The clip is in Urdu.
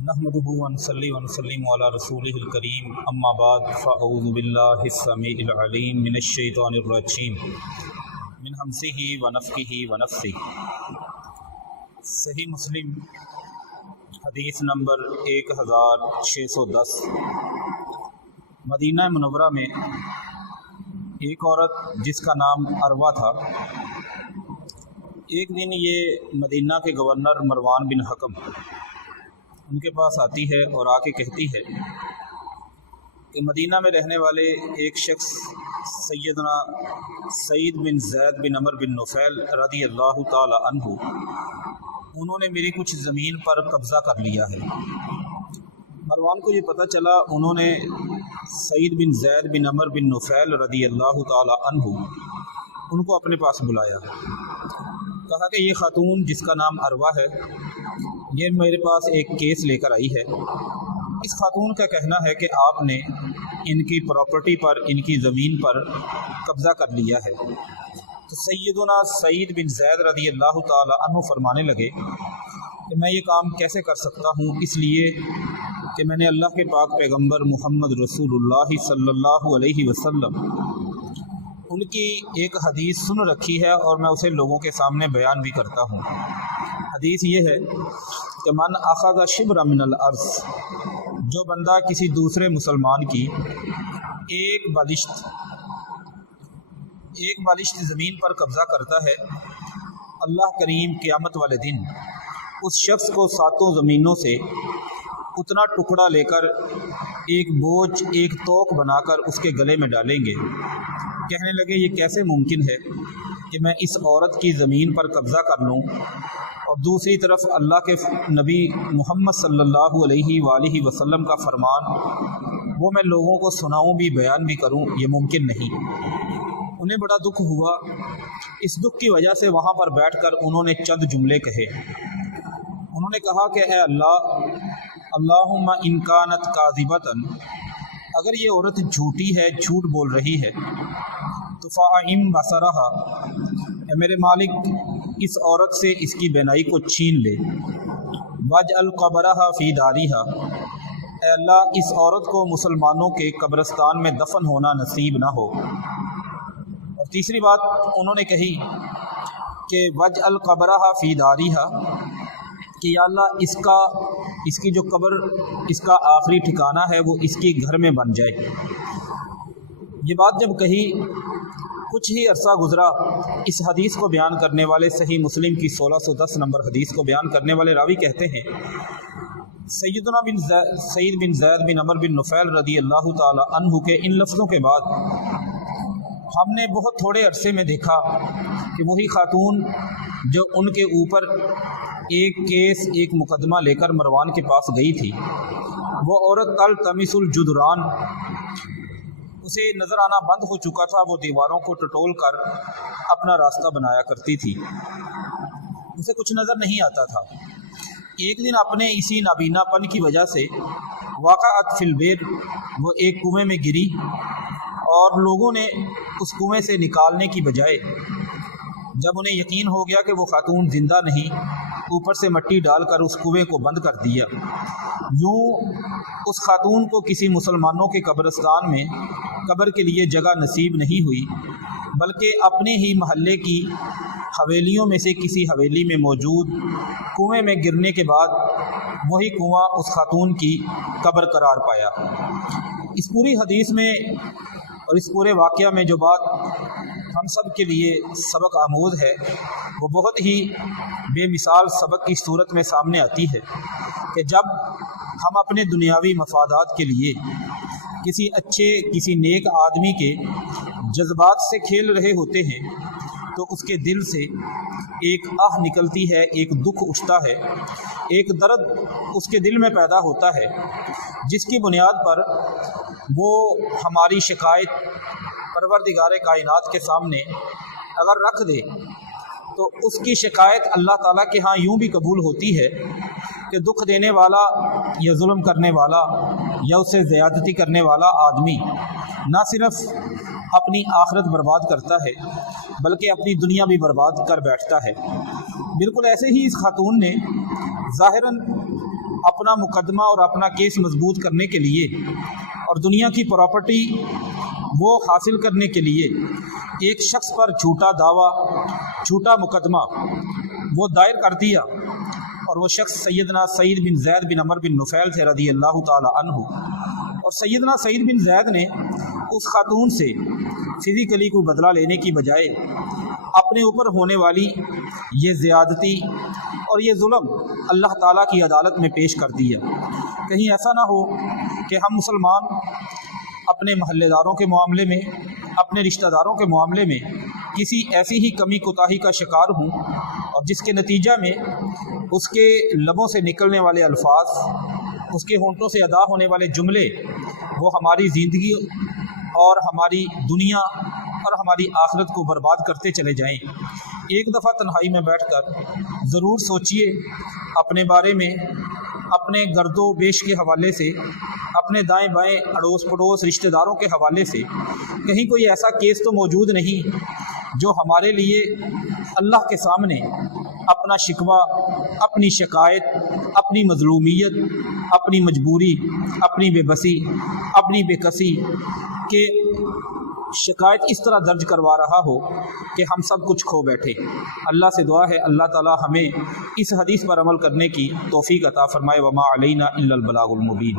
نحمده ونصلي ونسلم على رسوله الكريم اما بعد فاعوذ بالله السميع العليم من الشيطان الرجيم من همزه ونفخه ونفثه۔ صحیح مسلم حدیث نمبر 1610۔ مدینہ منورہ میں ایک عورت جس کا نام عروہ تھا، ایک دن یہ مدینہ کے گورنر مروان بن حکم ان کے پاس آتی ہے اور آ کے کہتی ہے کہ مدینہ میں رہنے والے ایک شخص سیدنا سعید بن زید بن عمر بن نفیل رضی اللہ تعالی عنہ انہوں نے میری کچھ زمین پر قبضہ کر لیا ہے۔ مروان کو یہ پتہ چلا، انہوں نے سعید بن زید بن عمر بن نفیل رضی اللہ تعالی عنہ ان کو اپنے پاس بلایا، کہا کہ یہ خاتون جس کا نام عروہ ہے یہ میرے پاس ایک کیس لے کر آئی ہے۔ اس خاتون کا کہنا ہے کہ آپ نے ان کی پراپرٹی پر، ان کی زمین پر قبضہ کر لیا ہے۔ تو سیدنا سعید بن زید رضی اللہ تعالی عنہ فرمانے لگے کہ میں یہ کام کیسے کر سکتا ہوں، اس لیے کہ میں نے اللہ کے پاک پیغمبر محمد رسول اللہ صلی اللہ علیہ وسلم ان کی ایک حدیث سن رکھی ہے اور میں اسے لوگوں کے سامنے بیان بھی کرتا ہوں۔ حدیث یہ ہے کہ من اخذ شبرا من الارض، جو بندہ کسی دوسرے مسلمان کی ایک بالشت زمین پر قبضہ کرتا ہے، اللہ کریم قیامت والے دن اس شخص کو 7 زمینوں سے اتنا ٹکڑا لے کر ایک بوجھ، ایک توق بنا کر اس کے گلے میں ڈالیں گے۔ کہنے لگے یہ کیسے ممکن ہے کہ میں اس عورت کی زمین پر قبضہ کر لوں اور دوسری طرف اللہ کے نبی محمد صلی اللہ علیہ وآلہ وسلم کا فرمان وہ میں لوگوں کو سناؤں بھی، بیان بھی کروں، یہ ممکن نہیں۔ انہیں بڑا دکھ ہوا۔ اس دکھ کی وجہ سے وہاں پر بیٹھ کر انہوں نے چند جملے کہے۔ انہوں نے کہا کہ اے اللہ، اللہم ان کانت کاذبۃ، اگر یہ عورت جھوٹی ہے، جھوٹ بول رہی ہے تو فاعم بصرہا، اے میرے مالک اس عورت سے اس کی بینائی کو چھین لے۔ واجعل قبرہا فی دارہا، اے اللہ اس عورت کو مسلمانوں کے قبرستان میں دفن ہونا نصیب نہ ہو۔ اور تیسری بات انہوں نے کہی کہ واجعل قبرہا فی دارہا، کہ یا اللہ اس کی جو قبر، اس کا آخری ٹھکانہ ہے وہ اس کی گھر میں بن جائے۔ یہ بات جب کہی، کچھ ہی عرصہ گزرا، اس حدیث کو بیان کرنے والے صحیح مسلم کی 1610 نمبر حدیث کو بیان کرنے والے راوی کہتے ہیں سیدنا سعید بن زید بن عمر بن نفیل رضی اللہ تعالی عنہ کے ان لفظوں کے بعد ہم نے بہت تھوڑے عرصے میں دیکھا کہ وہی خاتون جو ان کے اوپر ایک کیس، ایک مقدمہ لے کر مروان کے پاس گئی تھی، وہ عورت تلتمس الجدران، اسے نظر آنا بند ہو چکا تھا، وہ دیواروں کو ٹٹول کر اپنا راستہ بنایا کرتی تھی، اسے کچھ نظر نہیں آتا تھا۔ ایک دن اپنے اسی نابینا پن کی وجہ سے واقعات فی البیر، وہ ایک کنویں میں گری اور لوگوں نے اس کنویں سے نکالنے کی بجائے جب انہیں یقین ہو گیا کہ وہ خاتون زندہ نہیں، اوپر سے مٹی ڈال کر اس کنویں کو بند کر دیا۔ یوں اس خاتون کو کسی مسلمانوں کے قبرستان میں قبر کے لیے جگہ نصیب نہیں ہوئی، بلکہ اپنے ہی محلے کی حویلیوں میں سے کسی حویلی میں موجود کنویں میں گرنے کے بعد وہی کنواں اس خاتون کی قبر قرار پایا۔ اس پوری حدیث میں اور اس پورے واقعہ میں جو بات ہم سب کے لیے سبق آموز ہے، وہ بہت ہی بے مثال سبق کی صورت میں سامنے آتی ہے کہ جب ہم اپنے دنیاوی مفادات کے لیے کسی اچھے، کسی نیک آدمی کے جذبات سے کھیل رہے ہوتے ہیں تو اس کے دل سے ایک آہ نکلتی ہے، ایک دکھ اٹھتا ہے، ایک درد اس کے دل میں پیدا ہوتا ہے، جس کی بنیاد پر وہ ہماری شکایت پروردگار کائنات کے سامنے اگر رکھ دے تو اس کی شکایت اللہ تعالیٰ کے ہاں یوں بھی قبول ہوتی ہے کہ دکھ دینے والا یا ظلم کرنے والا یا اس سے زیادتی کرنے والا آدمی نہ صرف اپنی آخرت برباد کرتا ہے بلکہ اپنی دنیا بھی برباد کر بیٹھتا ہے۔ بالکل ایسے ہی اس خاتون نے ظاہراً اپنا مقدمہ اور اپنا کیس مضبوط کرنے کے لیے اور دنیا کی پراپرٹی وہ حاصل کرنے کے لیے ایک شخص پر جھوٹا دعویٰ، جھوٹا مقدمہ وہ دائر کر دیا، اور وہ شخص سیدنا سعید بن زید بن عمر بن نفیل تھے رضی اللہ تعالی عنہ۔ اور سیدنا سعید بن زید نے اس خاتون سے فزیکلی کوئی بدلہ لینے کی بجائے اپنے اوپر ہونے والی یہ زیادتی اور یہ ظلم اللہ تعالیٰ کی عدالت میں پیش کر دیا۔ کہیں ایسا نہ ہو کہ ہم مسلمان اپنے محلے داروں کے معاملے میں، اپنے رشتہ داروں کے معاملے میں کسی ایسی ہی کمی کوتاہی کا شکار ہوں، اور جس کے نتیجہ میں اس کے لبوں سے نکلنے والے الفاظ، اس کے ہونٹوں سے ادا ہونے والے جملے وہ ہماری زندگی اور ہماری دنیا اور ہماری آخرت کو برباد کرتے چلے جائیں۔ ایک دفعہ تنہائی میں بیٹھ کر ضرور سوچئے اپنے بارے میں، اپنے گرد و بیش کے حوالے سے، اپنے دائیں بائیں اڑوس پڑوس رشتہ داروں کے حوالے سے کہیں کوئی ایسا کیس تو موجود نہیں جو ہمارے لیے اللہ کے سامنے اپنا شکوہ، اپنی شکایت، اپنی مظلومیت، اپنی مجبوری، اپنی بے بسی، اپنی بے کسی کہ شکایت اس طرح درج کروا رہا ہو کہ ہم سب کچھ کھو بیٹھے۔ اللہ سے دعا ہے اللہ تعالی ہمیں اس حدیث پر عمل کرنے کی توفیق عطا فرمائے۔ وما علینا الا البلاغ المبین۔